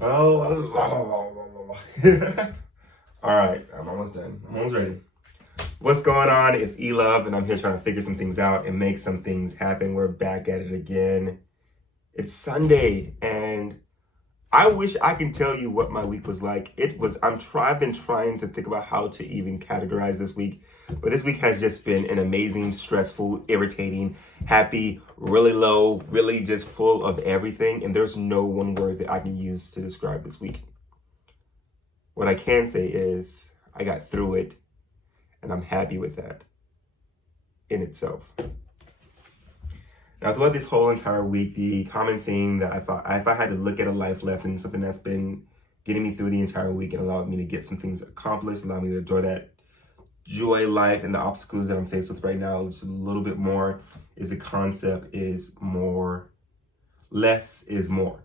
Oh, all right, I'm almost done. I'm almost ready. What's going on? It's E-Love, and I'm here trying to figure some things out and make some things happen. We're back at it again. It's Sunday, and I wish I can tell you what my week was like. I've been trying to think about how to even categorize this week, but this week has just been an amazing, stressful, irritating, happy, really low, really just full of everything. And there's no one word that I can use to describe this week. What I can say is I got through it, and I'm happy with that in itself. Now, throughout this whole entire week, the common theme that I thought, if I had to look at a life lesson, something that's been getting me through the entire week and allowed me to get some things accomplished, allowed me to enjoy that joy life and the obstacles that I'm faced with right now just a little bit more, is the concept is more, less is more.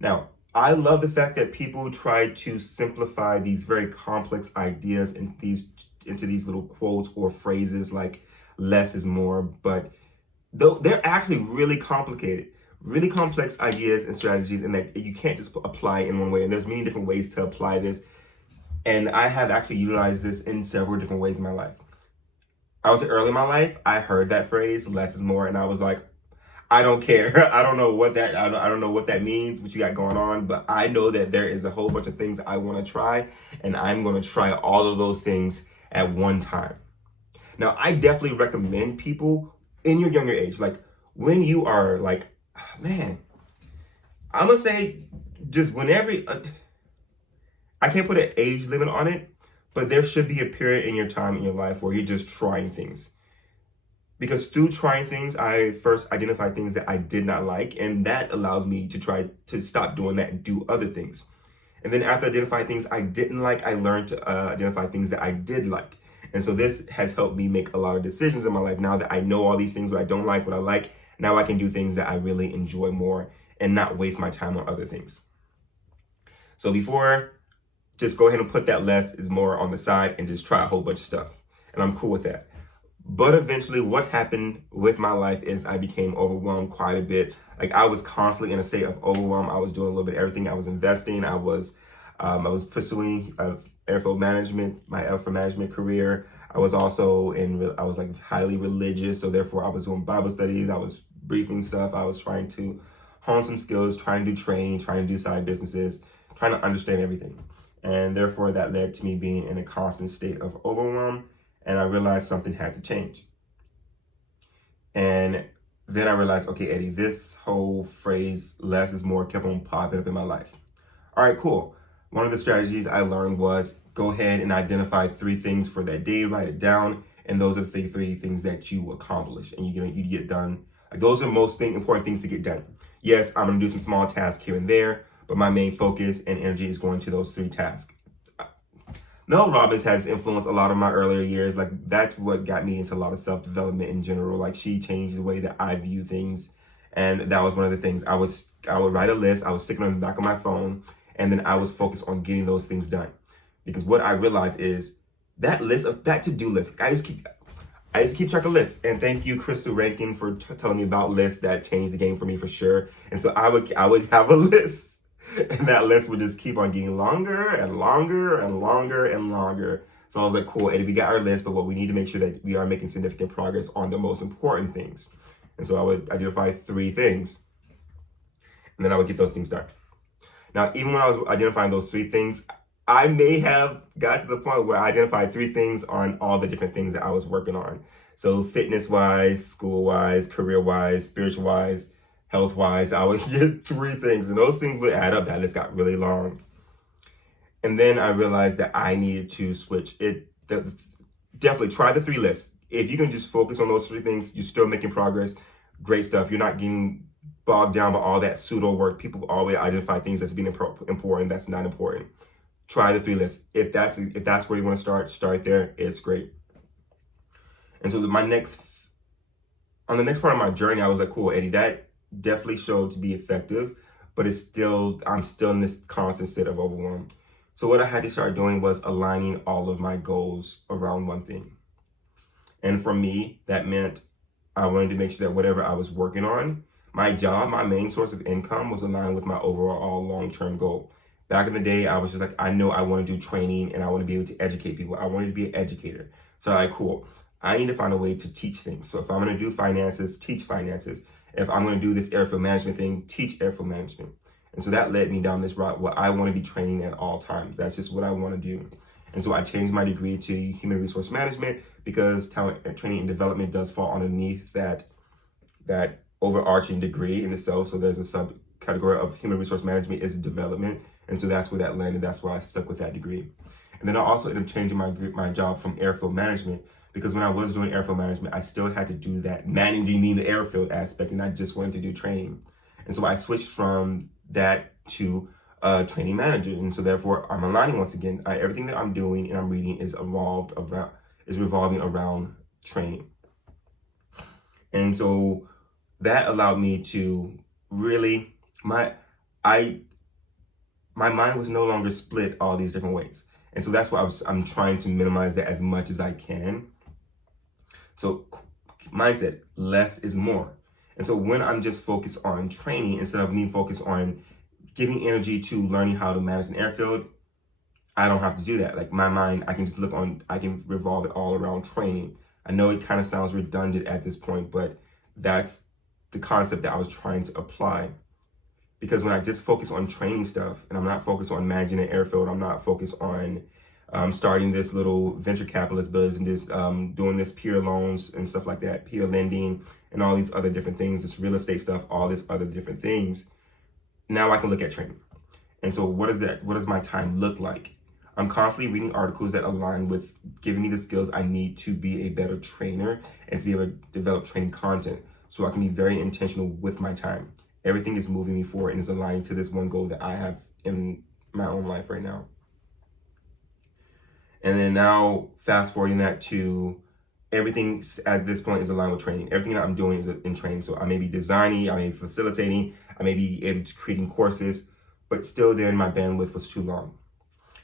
Now, I love the fact that people try to simplify these very complex ideas into these little quotes or phrases like less is more, but though they're actually really complicated, really complex ideas and strategies, and that you can't just apply in one way. And there's many different ways to apply this. And I have actually utilized this in several different ways in my life. I was early in my life, I heard that phrase, less is more, and I was like, I don't care. I don't know what I don't know what that means, what you got going on, but I know that there is a whole bunch of things I want to try, and I'm going to try all of those things at one time. Now, I definitely recommend people in your younger age, like when you are like, man, I'm gonna say just whenever, I can't put an age limit on it, but there should be a period in your time in your life where you're just trying things. Because through trying things, I first identified things that I did not like, and that allows me to try to stop doing that and do other things. And then after identifying things I didn't like, I learned to identify things that I did like. And so this has helped me make a lot of decisions in my life. Now that I know all these things, what I don't like, what I like, now I can do things that I really enjoy more and not waste my time on other things. So before, just go ahead and put that less is more on the side and just try a whole bunch of stuff. And I'm cool with that. But eventually what happened with my life is I became overwhelmed quite a bit. Like I was constantly in a state of overwhelm. I was doing a little bit of everything. I was investing. I was pursuing airfield management, my airfield management career. I was like highly religious. So therefore I was doing Bible studies. I was briefing stuff. I was trying to hone some skills, trying to do training, trying to do side businesses, trying to understand everything. And therefore that led to me being in a constant state of overwhelm. And I realized something had to change. And then I realized, okay, Eddie, this whole phrase, less is more, kept on popping up in my life. All right, cool. One of the strategies I learned was go ahead and identify 3 things for that day, write it down, and those are the 3 things that you accomplish and you get done. Like those are most important things to get done. Yes, I'm gonna do some small tasks here and there, but my main focus and energy is going to those 3 tasks. Mel Robbins has influenced a lot of my earlier years. Like that's what got me into a lot of self-development in general. Like she changed the way that I view things. And that was one of the things. I would write a list, I would stick it on the back of my phone, and then I was focused on getting those things done. Because what I realized is that to-do list, I just keep track of lists. And thank you, Crystal Rankin, for telling me about lists. That changed the game for me for sure. And so I would have a list. And that list would just keep on getting longer and longer and longer and longer. So I was like, cool, Eddie, we got our list, but what we need to make sure that we are making significant progress on the most important things. And so I would identify 3 things, and then I would get those things done. Now, even when I was identifying those 3 things, I may have got to the point where I identified 3 things on all the different things that I was working on. So fitness-wise, school-wise, career-wise, spiritual-wise, health-wise, I would get 3 things, and those things would add up. That list got really long. And then I realized that I needed to switch it. Definitely try the 3 lists. If you can just focus on those 3 things, you're still making progress. Great stuff. You're not getting bogged down by all that pseudo work. People always identify things as being important. That's not important. Try the 3 lists. If that's where you want to start there. It's great. And so on the next part of my journey, I was like, cool, Eddie, that definitely showed to be effective, but I'm still in this constant state of overwhelm. So what I had to start doing was aligning all of my goals around one thing. And for me, that meant I wanted to make sure that whatever I was working on, My job, my main source of income was aligned with my overall long-term goal. Back in the day, I was just like, I know I want to do training and I want to be able to educate people. I wanted to be an educator. So, all right, cool. I need to find a way to teach things. So if I'm going to do finances, teach finances. If I'm going to do this airfield management thing, teach airfield management. And so that led me down this route where I want to be training at all times. That's just what I want to do. And so I changed my degree to human resource management because talent and training and development does fall underneath that overarching degree in itself. So there's a subcategory of human resource management is development. And so that's where that landed. That's why I stuck with that degree. And then I also ended up changing my job from airfield management because when I was doing airfield management, I still had to do that managing the airfield aspect, and I just wanted to do training. And so I switched from that to training manager. And so therefore I'm aligning once again. Everything that I'm doing and I'm reading is revolving around training. And so that allowed me to really, my mind was no longer split all these different ways. And so that's why I'm trying to minimize that as much as I can. So mindset, less is more. And so when I'm just focused on training, instead of me focused on giving energy to learning how to manage an airfield, I don't have to do that. Like my mind, I can just I can revolve it all around training. I know it kind of sounds redundant at this point, but that's the concept that I was trying to apply. Because when I just focus on training stuff and I'm not focused on managing an airfield, I'm not focused on starting this little venture capitalist buzz and just doing this peer loans and stuff like that, peer lending and all these other different things, this real estate stuff, all this other different things. Now I can look at training. And so what does my time look like? I'm constantly reading articles that align with giving me the skills I need to be a better trainer and to be able to develop training content so I can be very intentional with my time. Everything is moving me forward and is aligned to this one goal that I have in my own life right now. And then now fast forwarding that to everything at this point is aligned with training. Everything that I'm doing is in training. So I may be designing, I may be facilitating, I may be able to creating courses, but still then my bandwidth was too long.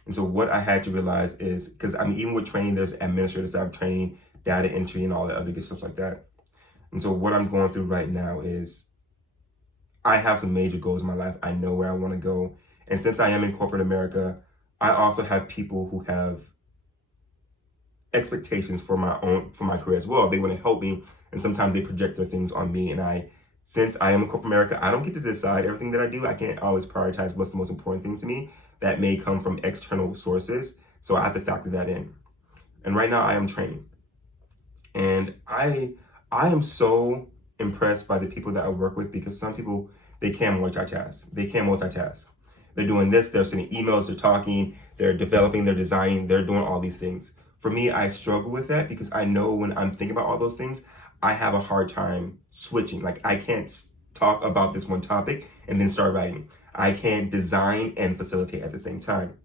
And so what I had to realize is, because even with training, there's administrative side of training, data entry, and all that other good stuff like that. And so what I'm going through right now is I have some major goals in my life. I know where I want to go. And since I am in corporate America, I also have people who have expectations for my career as well. They want to help me, and sometimes they project their things on me. And since I am in corporate America, I don't get to decide everything that I do. I can't always prioritize what's the most important thing to me. That may come from external sources. So I have to factor that in. And right now I am training. And I am so impressed by the people that I work with, because some people, they can multitask. They're doing this, they're sending emails, they're talking, they're developing, they're designing, they're doing all these things. For me, I struggle with that because I know when I'm thinking about all those things, I have a hard time switching. Like I can't talk about this one topic and then start writing. I can't design and facilitate at the same time.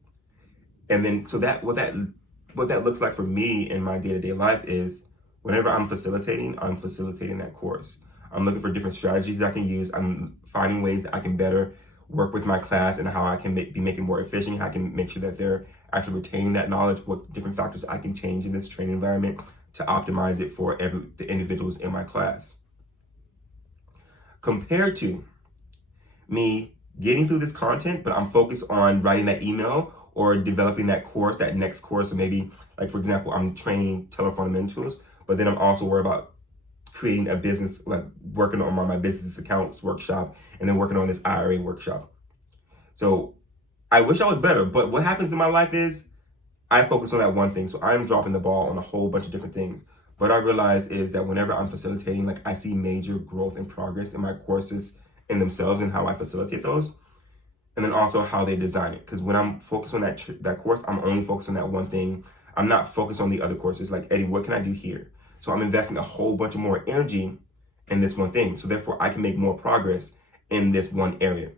And then so what that looks like for me in my day-to-day life is whenever I'm facilitating that course. I'm looking for different strategies that I can use. I'm finding ways that I can better work with my class and how I can be making more efficient, how I can make sure that they're actually retaining that knowledge, what different factors I can change in this training environment to optimize it for the individuals in my class. Compared to me getting through this content, but I'm focused on writing that email or developing that course, that next course. So maybe, like for example, I'm training teller fundamentals, but then I'm also worried about creating a business, like working on my business accounts workshop and then working on this IRA workshop. So I wish I was better, but what happens in my life is I focus on that one thing. So I'm dropping the ball on a whole bunch of different things. What I realize is that whenever I'm facilitating, like I see major growth and progress in my courses in themselves and how I facilitate those. And then also how they design it. Because when I'm focused on that course, I'm only focused on that one thing. I'm not focused on the other courses. Like, Eddie, what can I do here? So I'm investing a whole bunch of more energy in this one thing. So therefore I can make more progress in this one area.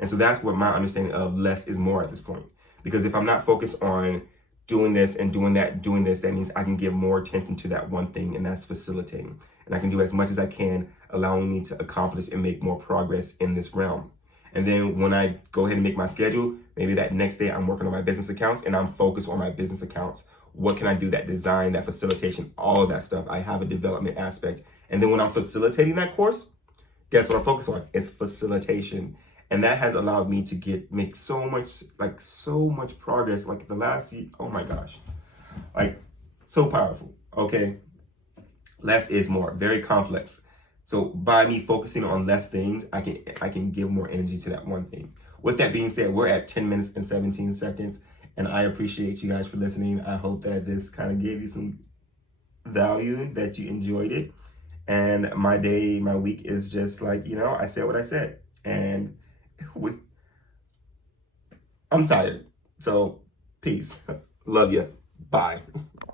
And so that's what my understanding of less is more at this point. Because if I'm not focused on doing this and doing that, that means I can give more attention to that one thing, and that's facilitating. And I can do as much as I can, allowing me to accomplish and make more progress in this realm. And then when I go ahead and make my schedule, maybe that next day I'm working on my business accounts and I'm focused on my business accounts. What can I do? That design, that facilitation, all of that stuff. I have a development aspect. And then when I'm facilitating that course, guess what I'm focused on? It's facilitation. And that has allowed me to make so much progress. Like the last, oh my gosh, like so powerful. Okay. Less is more, very complex. So by me focusing on less things, I can give more energy to that one thing. With that being said, we're at 10 minutes and 17 seconds, and I appreciate you guys for listening. I hope that this kind of gave you some value, that you enjoyed it. And my week is just like, I said what I said, and I'm tired. So peace. Love you. Bye.